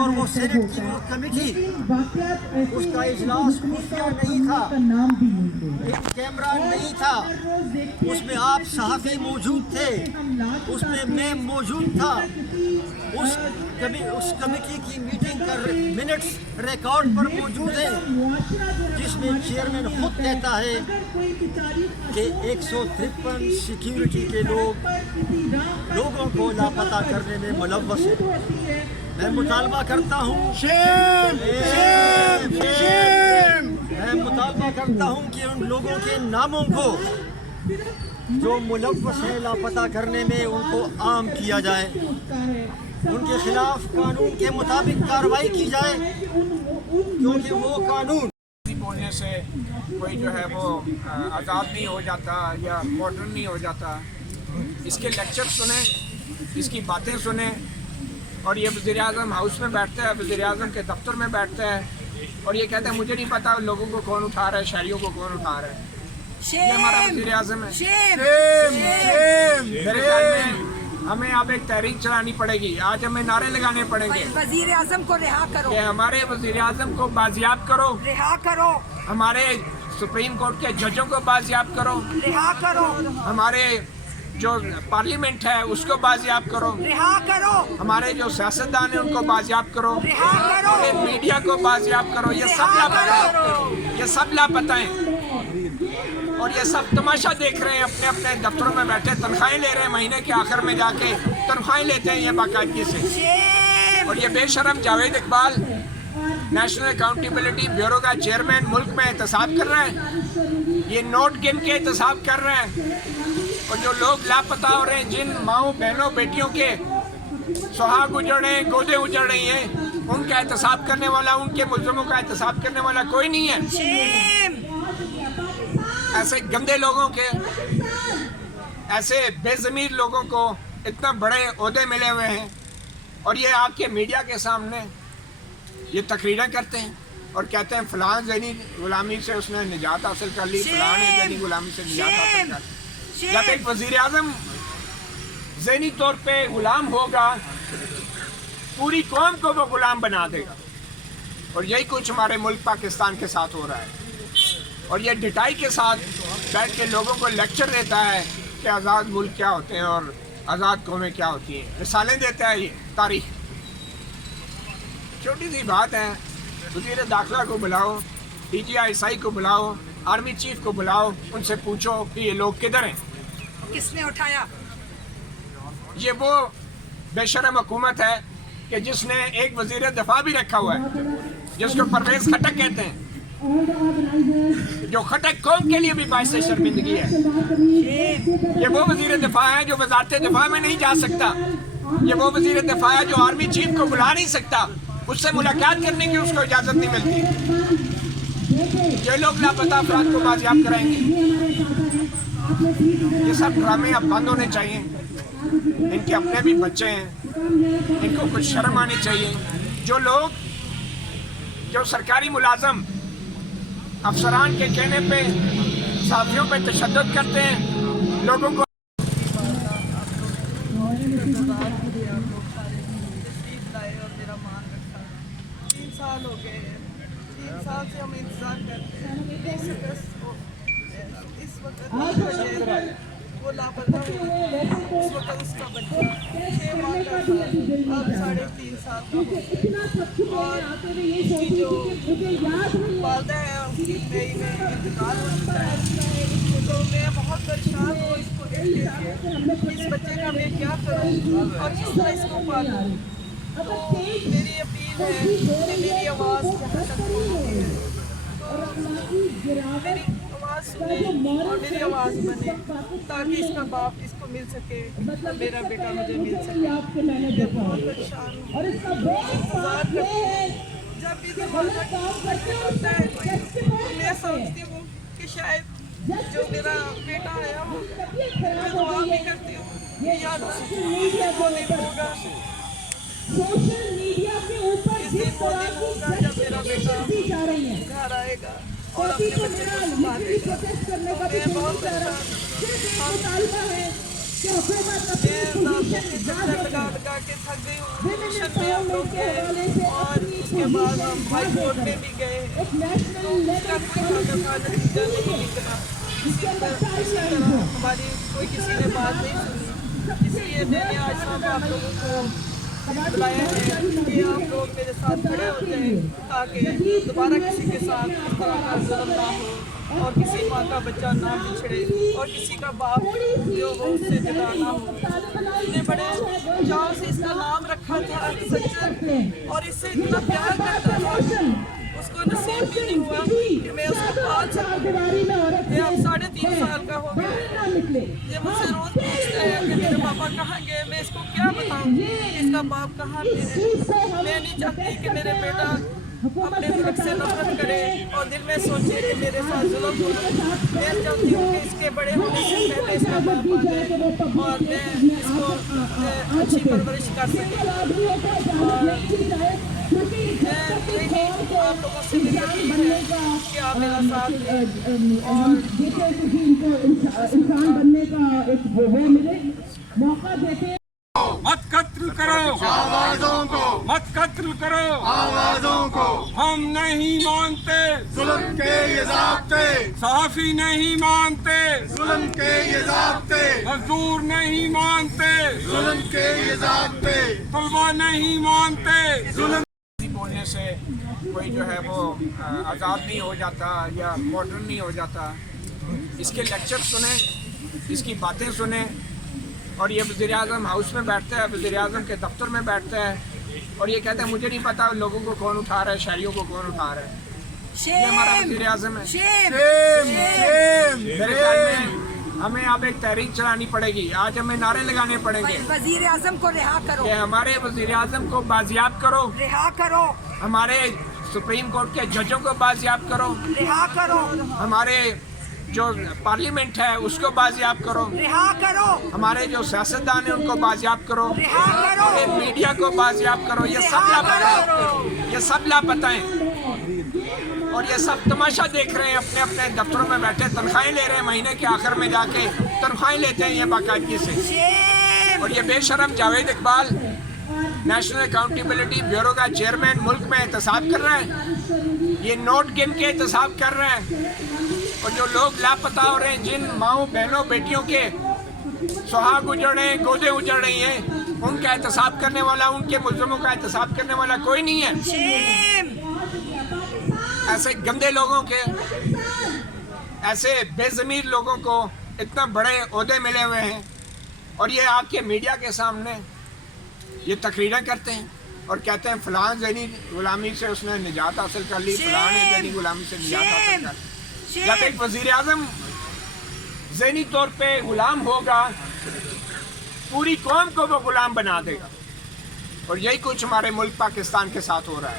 और वो सेनेट की वो कमेटी, उसका इजलास खुफिया नहीं था, एक कैमरा नहीं था, उसमें आप सहाफ़ी मौजूद थे, उसमें मैं मौजूद था। उस कमेटी की मीटिंग का मिनट्स रिकॉर्ड पर मौजूद है, जिसमें चेयरमैन खुद कहता है कि 153 सिक्योरिटी के लोगों को लापता करने में मुलव्वस है। मैं मुतालबा करता हूँ मैं मुतालबा करता हूँ कि उन लोगों के नामों को जो मुलव्वस है लापता करने में, उनको आम किया जाए, उनके खिलाफ कानून के मुताबिक कार्रवाई की जाए, क्योंकि वो कानून बोलने से कोई जो है वो आज़ाद नहीं हो जाता या मॉडर्न नहीं हो जाता। इसके लेक्चर सुने, इसकी बातें सुने, और ये वज़ीर-ए-आज़म हाउस में बैठता है, वज़ीर-ए-आज़म के दफ्तर में बैठता है और ये कहता है मुझे नहीं पता लोगों को कौन उठा रहा है, शहरियों को कौन उठा रहा है। ये हमारा वज़ीर-ए-आज़म है। मेरे ख्याल में हमें अब एक तहरीक चलानी पड़ेगी। आज हमें नारे लगाने पड़ेंगे, वज़ीर-ए-आज़म को रिहा करो, कि हमारे वज़ीर-ए-आज़म को बाजियाब करो, रिहा करो, हमारे सुप्रीम कोर्ट के जजों को बाजियाब करो, रिहा करो, हमारे जो पार्लियामेंट है उसको बाजियाब करो, रिहा करो, हमारे जो सियासतदान है उनको बाजियाब करो, रिहा करो, और मीडिया को बाजियाब करो। ये सब लापता है, ये सब लापता है, और ये सब तमाशा देख रहे हैं, अपने अपने दफ्तरों में बैठे तनख्वाहें ले रहे हैं, महीने के आखिर में जाके तनख्वाहें लेते हैं ये बाकायदगी से। और ये बेशरम Javed Iqbal national accountability bureau का चेयरमैन मुल्क में एहतसाब कर रहा है, ये नोट गिन के एहतसाब कर रहे हैं, और जो लोग लापता हो रहे हैं, जिन माओ बहनों बेटियों के सुहाग उजड़ रहे हैं, गोदे उजड़ रही हैं, उनका एहतसाब करने वाला, उनके मुल्ज़िमों का एहतसाब करने वाला कोई नहीं है। ऐसे गंदे लोगों के, ऐसे बेज़मीर लोगों को इतना बड़े ओहदे मिले हुए हैं, और ये आपके मीडिया के सामने ये तकरीरें करते हैं और कहते हैं फलां ज़हनी गुलामी से उसने निजात हासिल कर ली, फलां ने ज़हनी गुलामी से निजात हासिल कर ली। जब एक वज़ीर-ए-आज़म ज़हनी तौर पे गुलाम होगा, पूरी कौम को वो गुलाम बना देगा, और यही कुछ हमारे मुल्क पाकिस्तान के साथ हो रहा है। और ये डिटाई के साथ बैठ के लोगों को लेक्चर देता है कि आज़ाद मुल्क क्या होते हैं और आज़ाद कौमें क्या होती हैं, मिसालें देता है। ये तारीख छोटी सी बात है, वज़ीर दाखिला को बुलाओ, DGI को बुलाओ, आर्मी चीफ को बुलाओ, उनसे पूछो कि ये लोग किधर हैं, किसने उठाया। ये वो बेशरम हुकूमत है कि जिसने एक वज़ीर दफ़ा भी रखा हुआ है, जिसको परवेज़ खटक कहते हैं, जो खटक कौम के लिए भी बाइस शर्मिंदगी है। ये वो वज़ीर दफ़ा है जो वज़ारत दफ़ा में नहीं जा सकता, ये वो वज़ीर दफ़ा है जो आर्मी चीफ को बुला नहीं सकता, उससे मुलाकात करने की उसको इजाज़त नहीं मिलती। ये लोग लापता अफराद को बाजियाब कराएंगे। ये सब ड्रामे अब बंद होने चाहिए। इनके अपने भी बच्चे हैं, इनको कुछ शर्म आनी चाहिए। जो लोग, जो सरकारी मुलाजम अफसरान के कहने पे साथियों पे तशद्दुद करते हैं, लोगों को साल हो गए हैं, 3 साल से हम इंतज़ार करते हैं। 20 अगस्त को इस वक्त वो लापता हुआ, उस वक्त उसका बच्चा 6 माह का था, अब 3.5 साल का हो गया। और उसकी जो वालदा है उसकी मई में इंतकाल हो चुका है। तो मैं बहुत परेशान हूँ इसको लेके, इस बच्चे का मैं क्या करूँ और किस तरह इसको पालूँ। तो मेरी अपील है कि मेरी आवाज़ यहाँ तक पहुँचती है, तो मेरी आवाज़ सुने और मेरी आवाज़ बने, ताकि इसका बाप इसको मिल सके, मेरा बेटा मुझे मिल सके। मैं बहुत परेशान हूँ, इंतज़ार करती हूँ। जब भी दरवाज़ा होता है कोई, तो मैं सोचती हूँ कि शायद जो मेरा बेटा आया हो, मैं दुआ भी करती हूँ कि याद वो दिन होगा, इस दिन वो दिन होगा जब मेरा बेटा घर आएगा और अपने बच्चे को संभालेगा। मैं बहुत परेशान मैं चक्कर लगा के थक गई हूँ। उसके बाद हम हाई कोर्ट में भी गए, तो उसका कोई नतीजा नहीं निकला। इसी तरह हमारी किसी ने बात नहीं सुनी, इसलिए मैंने आज सब आप लोगों को बुलाया है कि आप लोग मेरे साथ खड़े हो जाएं ताकि दोबारा किसी के साथ इस तरह का जुल्म ना हो और किसी माँ का बच्चा ना बिछड़े और किसी का बाप जो हो उससे जुदा ना हो। इतने बड़े चाव से इसका नाम रखा था सज्जन, और इससे इतना प्यार करता था, उसको नसीब भी नहीं हुआ कि मैं उसको पाल सकूं। ये अब 3.5 साल का हो गया। ये मुझसे रोज पूछता है कि मेरे पापा कहाँ गए, मैं इसको क्या बताऊं इसका बाप कहाँ पे है। मैं नहीं चाहती कि मेरे बेटा अपने हक से नफरत करे और दिल में सोचे कि मेरे साथ जुल्म हुआ। मैं चाहती हूँ कि इसके बड़े होने से पहले इसका बाप आ जाए और मैं इसको अच्छी परवरिश कर सकूँ। और आप लोगों से विनती है कि आप मेरा साथ दें और इंसान बनने का एक वो मिले, मौका देते। मत कत्ल करो आवाजों को, मत कत्ल करो आवाजों को, हम नहीं मानते जुल्म के ये ज़ाब्ते, सहाफ़ी नहीं मानते जुल्म के ये ज़ाब्ते, मज़दूर नहीं मानते जुल्म के ये ज़ाब्ते, तलबा नहीं मानते जुल्म। बोलने से कोई जो है वो आज़ाद नहीं हो जाता या मॉडर्न नहीं हो जाता। इसके लेक्चर सुने, इसकी बातें सुने, और ये वज़ीर आज़म हाउस में बैठता है, वज़ीर आज़म के दफ्तर में बैठता है और ये कहता है मुझे नहीं पता लोगों को कौन उठा रहा है, शहरियों को कौन उठा रहा है। ये हमारा वज़ीर आज़म है। मेरे ख्याल में हमें अब एक तहरीक चलानी पड़ेगी। आज हमें नारे लगाने पड़ेंगे, वजीर आजम को रिहा करो, कि हमारे वज़ीर आज़म को बाजियाब करो, रिहा करो, हमारे सुप्रीम कोर्ट के जजों को बाजियाब करो, रिहा करो, हमारे जो पार्लियामेंट है उसको बाजियाब करो, रिहा करो, हमारे जो सियासतदान है उनको बाजियाब करो, रिहा करो, ये मीडिया को बाजियाब करो। ये सब लापता है, ये सब लापता हैं और ये सब तमाशा देख रहे हैं। अपने अपने दफ्तरों में बैठे तनख्वाहें ले रहे हैं, महीने के आखिर में जाके तनख्वाहें लेते हैं ये बाकायदगी से। और ये बेशरम Javed Iqbal national accountability bureau का चेयरमैन मुल्क में एहतसाब कर रहा है, ये नोट गिन के एहतसाब कर रहे हैं। और जो लोग लापता हो रहे हैं, जिन माओ बहनों बेटियों के सुहाग उजड़ रहे हैं, गोदे उजड़ रही हैं, उनका एहतसाब करने वाला, उनके मुल्ज़िमों का एहतसाब करने वाला कोई नहीं है। ऐसे गंदे लोगों के, ऐसे बेज़मीर लोगों को इतना बड़े ओहदे मिले हुए हैं और ये आपके मीडिया के सामने ये तकरीरें करते हैं और कहते हैं फलां ज़ैनी गुलामी से उसने निजात हासिल कर ली, फलां ने ज़ैनी गुलामी से निजात हासिल कर ली। जब एक वज़ीर आज़म ज़हनी तौर पे गुलाम होगा, पूरी कौम को वो गुलाम बना देगा। और यही कुछ हमारे मुल्क पाकिस्तान के साथ हो रहा है।